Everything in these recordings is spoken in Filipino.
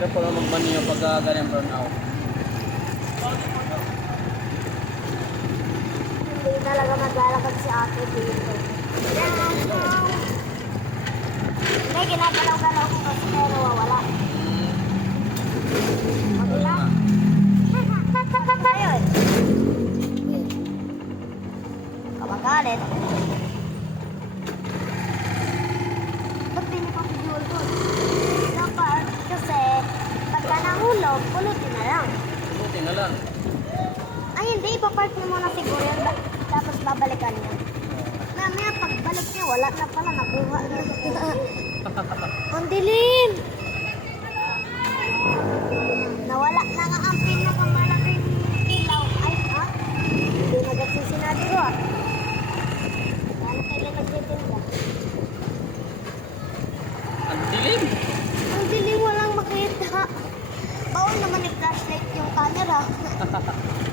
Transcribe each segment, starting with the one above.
Hirap pala magmaniyo pag ganyan burn out. Hindi talaga maglalakad si ate dito. Hindi, ginagalaw-galaw ko kasi pero wala. O diba? Ayun. Kamagalit. Ba't pinipapidul ko? Dapat kasi pagka nahulog, pulutin na lang. Buti na lang. Ay hindi, ipapark niyo muna siguro yun. Tapos babalikan niyo. Mamaya pagbalik niya, wala na pala, nakuha na. Ang dilim! Nawala na nga ang pinakamalaking ilaw. Ay, ha? Hindi nagsisinado ko, ah. Ano kailan nagtitinda? Ang dilim. Ang dilim, walang makita. Bawal naman i-flashlight yung camera.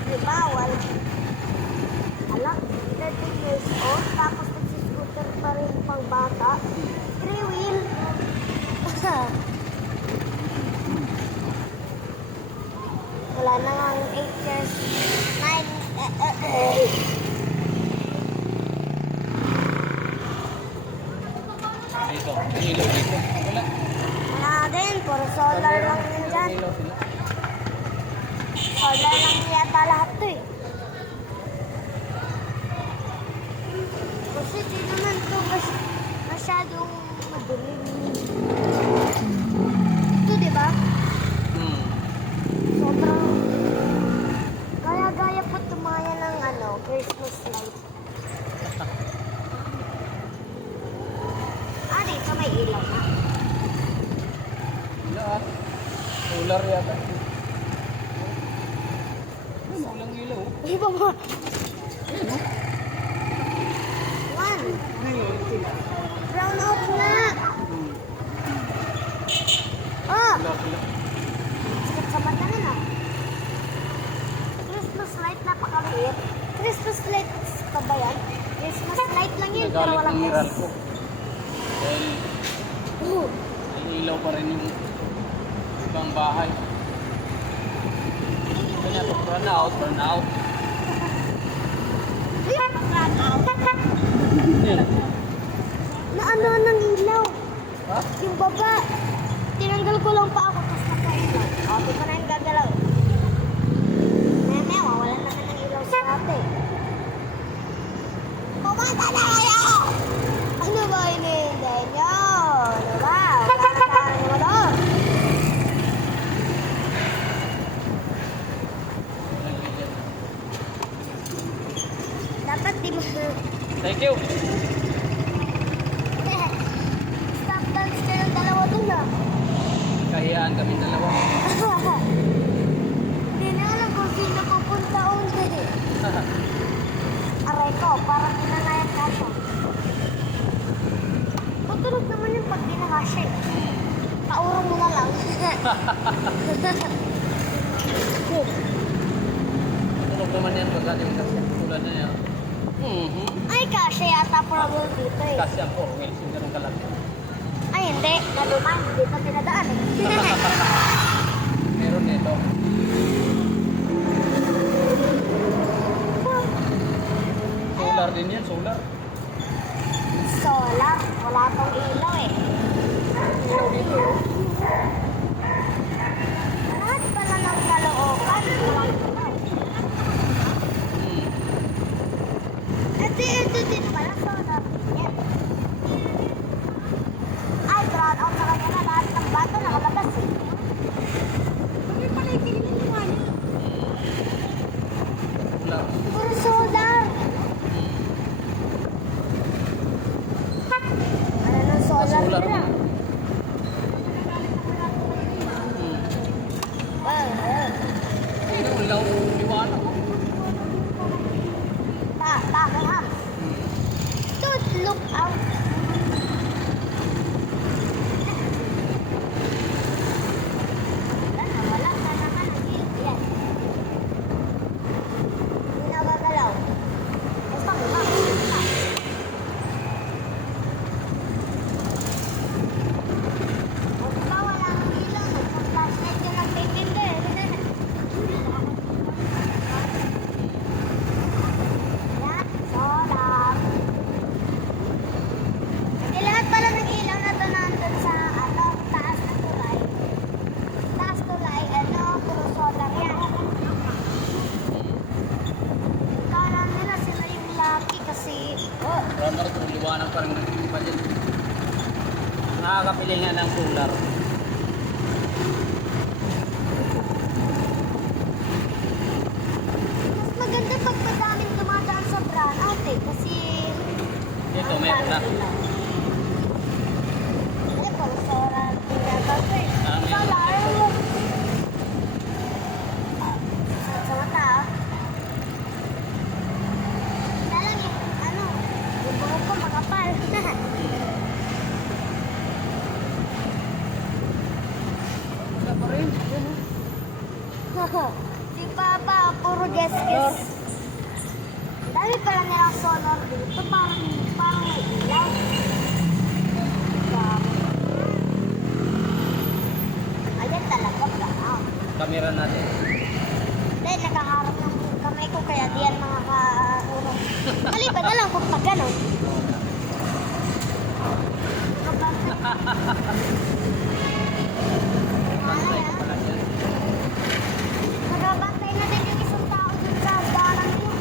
Di bawal. Ala, 13 years old, tapos nagsiscooter pa rin pang bata. 3-wheel. Wala na nga 8 years. 9. Dito. Ilaw dito. Wala. Wala din, puro solar lang yun dyan. Ilaw sila. Solar lang yata lahat to eh. Kasi di naman to masyadong madilim. Ito diba? Sobrang gaya-gaya po tumaya ng Christmas light. Dito may ilaw na. Wala ah. Solar yata. Walang ilaw. Iba mo. Ayun oh. One. Brown out na. Oh! Wala sila. Sakit sa mata na na. Christmas light, napakaliit. Christmas light pa ba yan? Christmas light lang yun, pero Nagalit walang ng hiral S. ko. Dahil may ilaw pa rin yung ibang bahay. Kanya to, burn out, burn out. Brown out. Yan. Naano ng ilaw? Ha? Yung baba. Tinanggal ko lang pa ako, tapos nakailaw. Di ko na yung gagalaw. Maya, wawalan naman ng ilaw sa ate. Kumanta na kayo! Ano ba hinihintay nyo? Ano ba? Wala na tayo doon. Dapat di mo... Thank you. Stop dance ka ng dalawa dun ah. Kahiyaan kami dalawa. Hindi na alam kung sino pupunta ulit. Aray ko, parang pinanayang kaso. Matulog naman yung pag binahasya eh. Paurong mo na lang. Tulog naman yan pag ating kasi. Tulad na yan. Ay, kasya yata problem dito eh. Kasi ang 4 wheels yung ganun kalaki. Ay, hindi. Naluman. Hindi pa pinadaan eh. Meron nito. Solar din yan, solar. Solar. Wala tong ilaw eh. Ilaw dito. Lahat pala ng kalookan. Walang ilaw. Ito din pala solar. Yan. Ay, brown out na kanya na lahat ng bato nakalabas eh. Bakit pala itigilin yung ano? Wala. Puro solar. Ano ng solar Solar nila? naman. Ayun, ilaw. Liwanag. Bakit ha? Dude, look out. Wala na naman ang ilaw. Yan. Hindi na maliwanag pa rin pa dyan. Nakakapili nga ng solar. Mas maganda pag madaming dumadaan sa brownout eh. Kasi... Dito, ang meron na. dami nila. Eh, pang solar. Ginagawa eh. Solar. Sa mata ah. Nalang yung ano, yung buhok ko makapal. Wala pa rin. Yan, oh. Si Papa, puro guess-guess. Ang dami pala nilang solar dito. Parang may ilaw. Dami. Ayan talaga, brownout. Camera natin. Dahil nakaharap ng kamay ko kaya di yan makakaurong. Maliban na lang kung pag gano'n. Bantay ka pala dyan. Nagabantay na din yung isang tao dun sa dalan yun.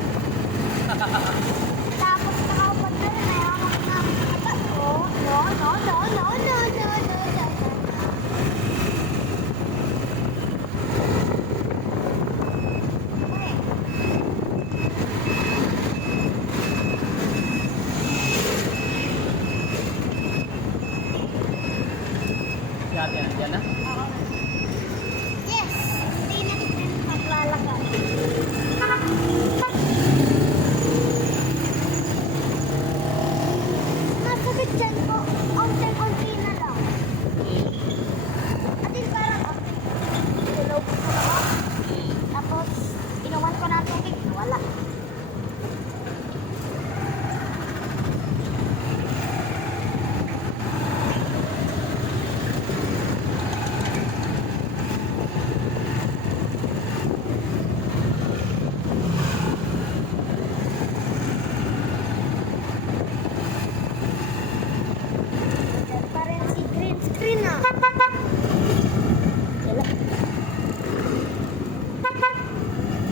Tapos nakaupad na rin ay hamak na. Oh, no, no, no, no, no, no, no, no, no. Uy, Si ate nandyan na. yes, hindi na din maglalakad. Masakit dyan po, onte-onti na lang. At yun parang onte-onti. Tulog ko na ako. Tapos, inuman ko na tubig, wala. Diyan pa rin si green screen ah. Wala.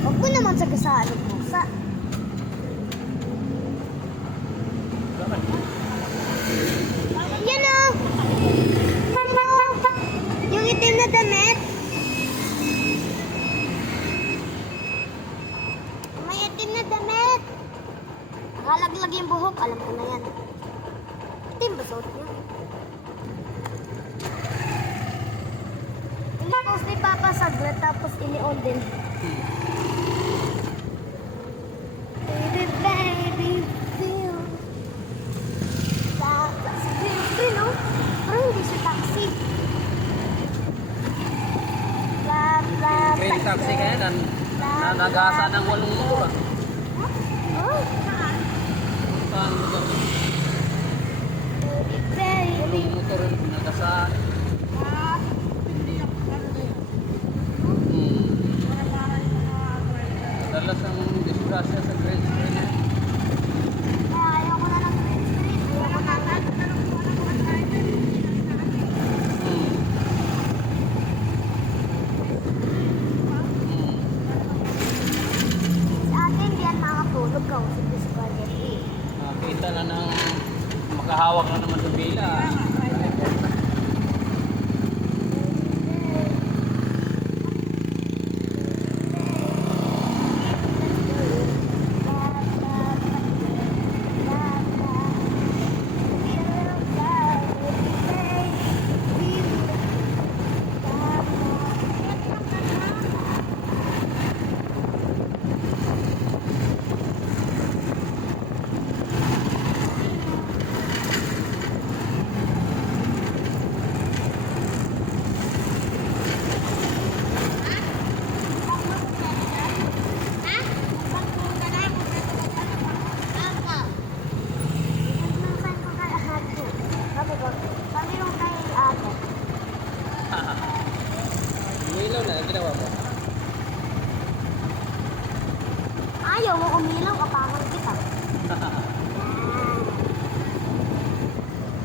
Huwag mo naman sagasaan ng pusa. Yan o! Yung itim na damit. May itim na damit. Nakalaglag yung buhok. Alam ko na yan. Itim ba suot niya? Ini-post ni Papa saglit tapos ini-on din. Baby, baby, feel. Si green screen, no? Parang hindi siya taxi. Blah, blah, Train taxi kaya na nag-asa ng 8 motor ah. Oh, saan? Saan lugar? Baby. 8 motor yung nag-asaan. Dalas ang disgrasya sa green screen. Kaya ayaw ko na ng green screen. Ayaw ko na. Sa atin, di yan makatulog ka. Kasi gusto ko Nakita na ng makahawak na naman sa bila. Umilaw na, ginawa mo. Ayaw mo umilaw, kapangan kita.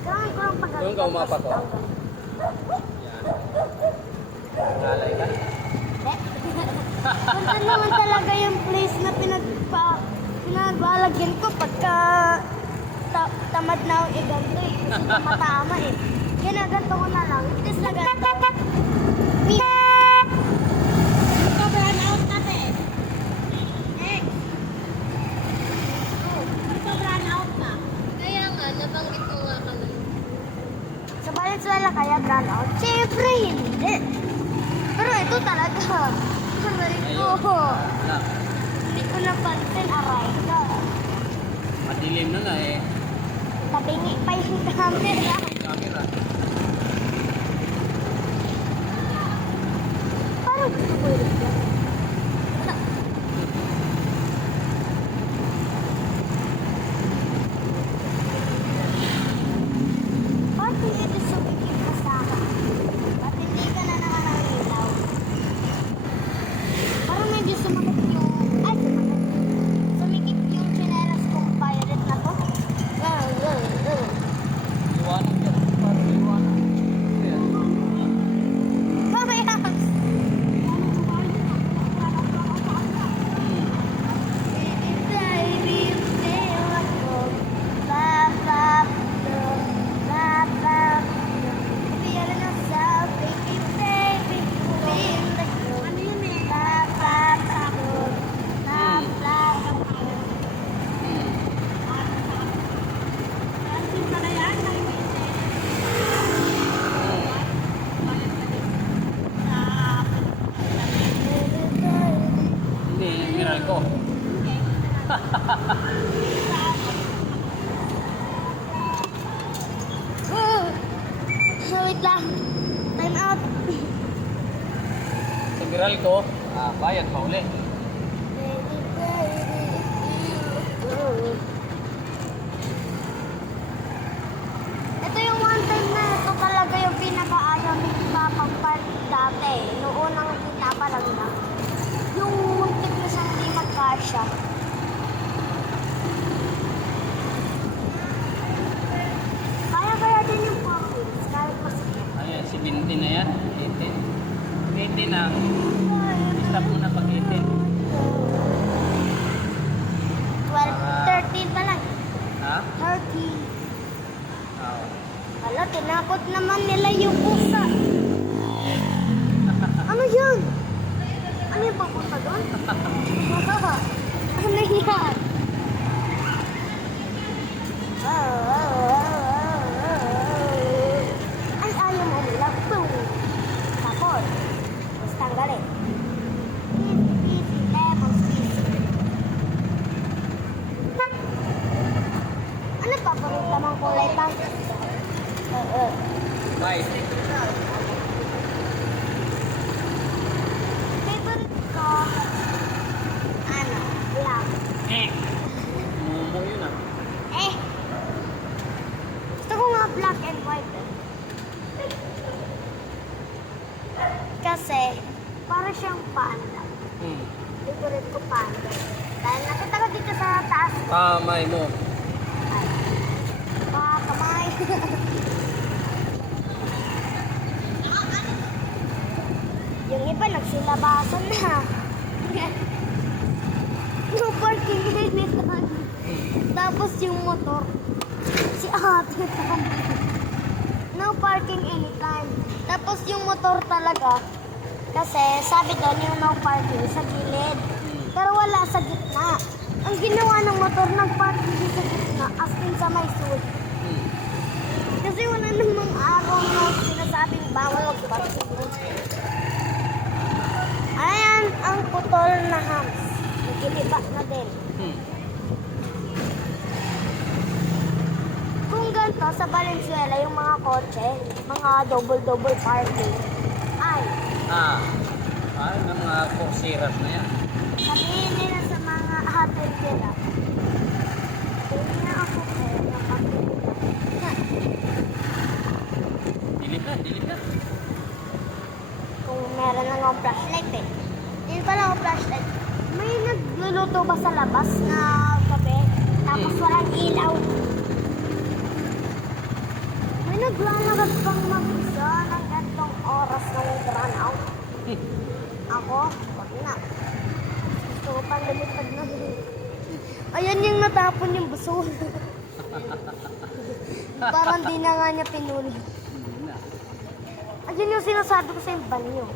Gawin ko lang pag Doon ka umapat, oh. Yan. Ngalay ka? Ganda naman talaga yung place na pinaglalagyan ko pagka tamad na akong iganto eh. Gusto ko matama eh. Ginaganto ko na lang. Itis na ganto. Ito, brand out natin. Next. Ito, brand out na. Kaya nga, nabanggit ko nga kami. Sa Valenzuela kaya brand out? Siyempre hindi. Pero ito talaga. Aray ko. Wala. Hindi ko napansin, aray ka. Madilim na nga eh. Tabingi pa yung camera. Camera. Parang gusto ko yun. Ba't hindi ito sumikip ka sa akin? Ba't hindi ka na nakakailaw? Parang medyo sumakit yung... Ay, sumakit. Sumikip yung chinelas kong pirate na to. Iwanan yan. Parang iwanan. Ayan. Mamaya! Hindi, mineral ko. Wait lang. Time out. Sa mineral ko, bayad pa uli. Ito yung one time na ito talaga yung pinaka-ayaw ni Papang dati. Noong unang kita pa lang na. Yung muntik na siyang di magkasya. Kaya din yung pangwins kahit masikip. Ayan, si Binti na yan. 18. 18 na. Stop mo na pag 18. 12, 13 pa lang. Ha? 13. Oo. Hala, tinakot naman nila yung pusa. Ano yan? Ano yung papunta doon? Ano yan? Ay, ayaw mo umilag. Boom! Tapos, tapos tanggalin. Easy, lemon squeeze. Ano pa? Lamang kulay pa? Bye. Favorite ko, ano, black. Mumo yun ah. Eh, gusto ko nga black and white eh. Kasi, para siyang panda. Favorite ko panda. Dahil nakita ko dito sa taas ko. Kamay mo. Kamay. Yung iba nagsilabasan na. No parking anytime. Tapos yung motor. Si ate. No parking anytime. Tapos yung motor talaga. Kasi sabi doon yung no parking sa gilid. Pero wala sa gitna. Ang ginawa ng motor, nag-parking sa gitna as in sa may suit. Kasi wala namang araw na sinasabing bawal mag-parking. Ayan ang putol na hams. Nagiliba na din. Kung ganito sa Valenzuela yung mga kotse, mga double parking, ay, Ay, ng mga Courseiras na yan. sabihin nila sa mga hotel nila, hindi na ako pera parking. Dilim na. Kung meron lang akong flashlight eh. Hindi pala akong flashlight. May nagluluto ba sa labas na gabi? Tapos walang ilaw. May naglalakad pang mag-isa ng gantong oras ng run out. Ako, wag na. Gusto ko pang lumipad na. Ayan yung natapon yung basura. Parang di na nga niya pinuli. Hindi na. Ayun yung sinasabi ko sa yung banyo.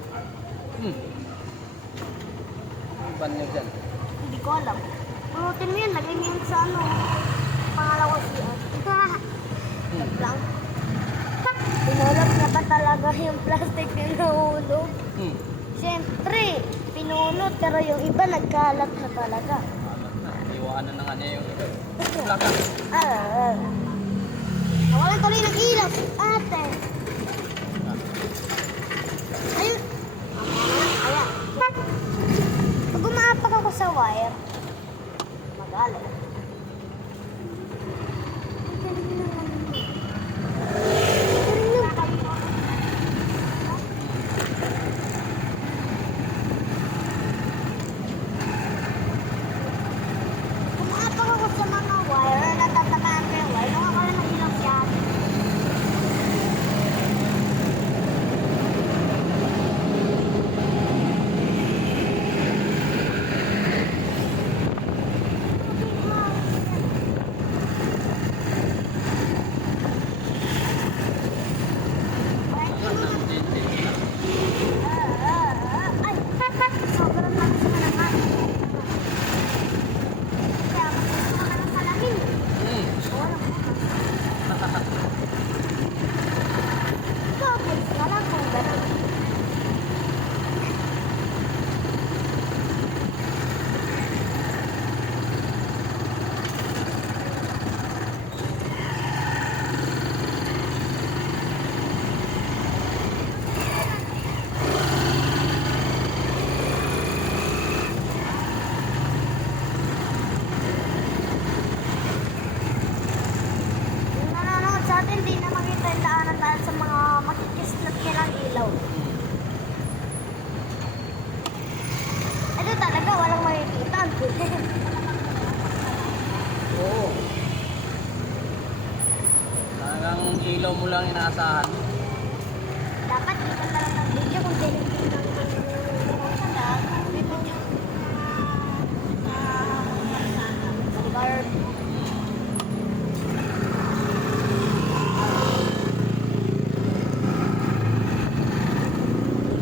Ang ban niya dyan. Hindi ko alam. Pulutin mo yan, lagay mo yan sa ano. Pangalawa siya. Wait lang. Pinulot niya ba talaga yung plastic na nahulog? Siyempre, pinulot pero yung iba nagkalat na talaga. Alam na. Iwanan na nga niya yung iba. Wala ka. Nawalan tuloy ng ilaw, ate. Ayun. Ayan. Pag umaapak ako sa wire, magalit. Ang galing naman yun. Galing naman. Umaapak ako sa mga wire, natatamaan ko yung wire, nakawalan ng ilaw si ate. Ay, sobrang lakas mo naman. Kaya mas gusto ko na lang salamin. Wala mo. Ikaw, guys, wala kong ganun. Yung nanonood sa atin, di na makita yung daanan dahil sa mga makikislat nilang ilaw. Ito talaga, walang makikita. Oo. Talagang ilaw mo lang inaasahan. Dapat kita lang ng video kung tinignan ng video. Guard.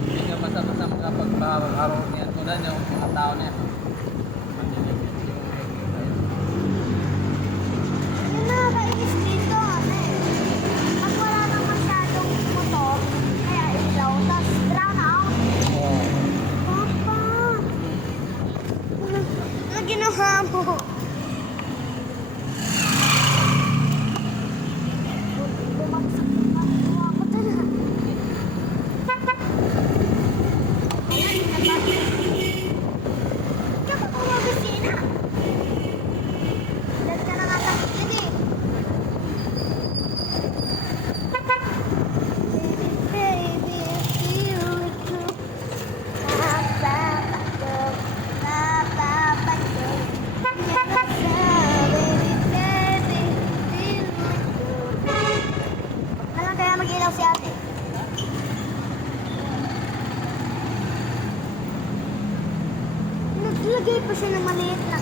Hindi ka basta-basta makapag-araw niyan. Tulad yung mga tao na yan. Yung nakakainis dito, ano eh. Pag wala nang masyadong motor, kaya ilaw, tapos brown out. Oo. Papa! Ano ginawa mo? Bumagsak yung pagkawa ko talaga. Ayan, nabagay. Kaya pa kumabisina. Dahil ka na nga sa sige. Baby, if you could Nalang kaya mag-ilaw si ate. Naglagay pa siya ng maliit na